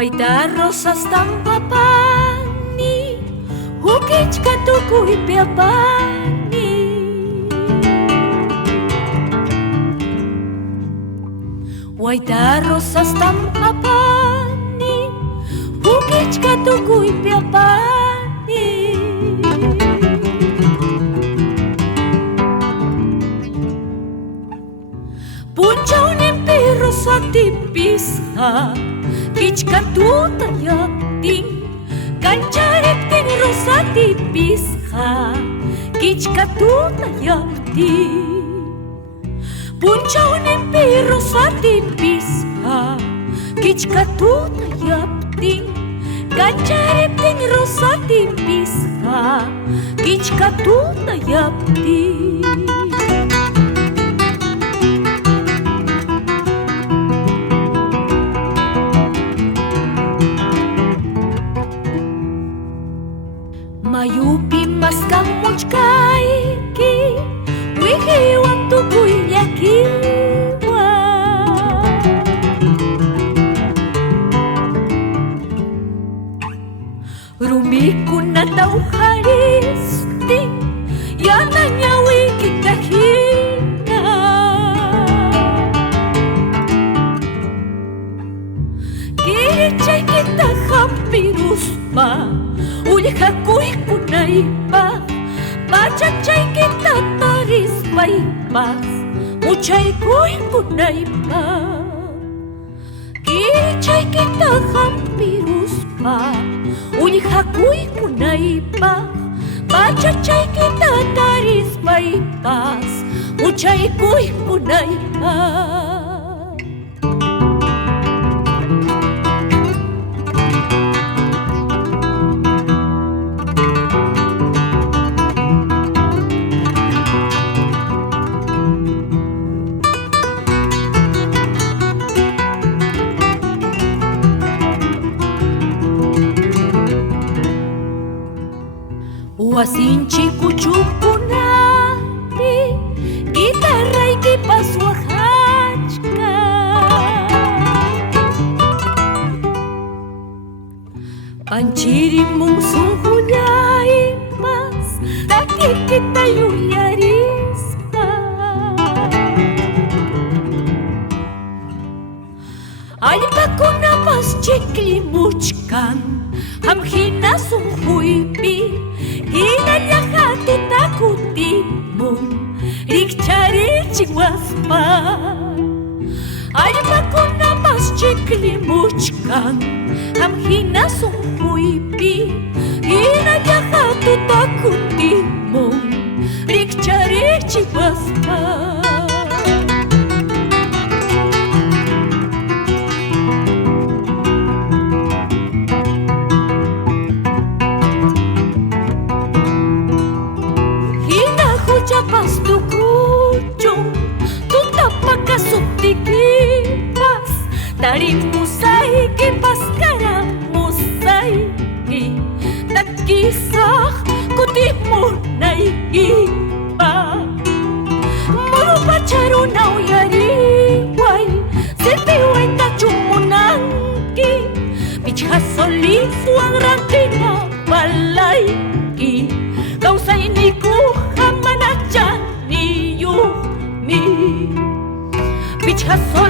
Guaita rosas tampapani, hukichka tukuy piapani. Guaita rosas tampapani, hukichka tukuy piapani. Punchaunin rosa tipisha, kichka tuta yaptin, kancharetin rosa tipisha, kichka tuta yaptin. Punchaunin rosa tipisha, kichka tuta yaptin, kancharetin rosa tipisha, kichka tuta yaptin. Mayupi maskang muchkaiki, wihiwan tukuy yakiwa. Rumikun na tauharisti, yananya wiki kahina. Kirichay kita hampirus pa, ulhakuy kunaypa, pachachay kita tarismaypas, muchaykuy kunaypa. Kirichay kita hampiruspa, ulhakuy kunaypa, pachachay kita tarismaypas, muchaykuy kunaypa. Wasinchi kuchukunati, guitarra y kipaswahachka. Panchiri mungsunhullaypas, takikita yuyarispa. Allpakunapas chiklimuchkan, hamhina sunhuypi, hinalla tutakutimun, rikcharichik waspa. Allpakunapas chiklimuchkan, hamhina sunhuypi, hinalla tutakutimun, rikcharichik waspa. Chapas tu kuchum, tu tapakas uptikipas, tarimusay kipas karamusay, takisah kutimunay ipa. Muru pacharunaw yariway, sitiway tachumunanki, pichhasolis wang rantina palayki, kausay ni kuha manachan ni yumi, pichhasol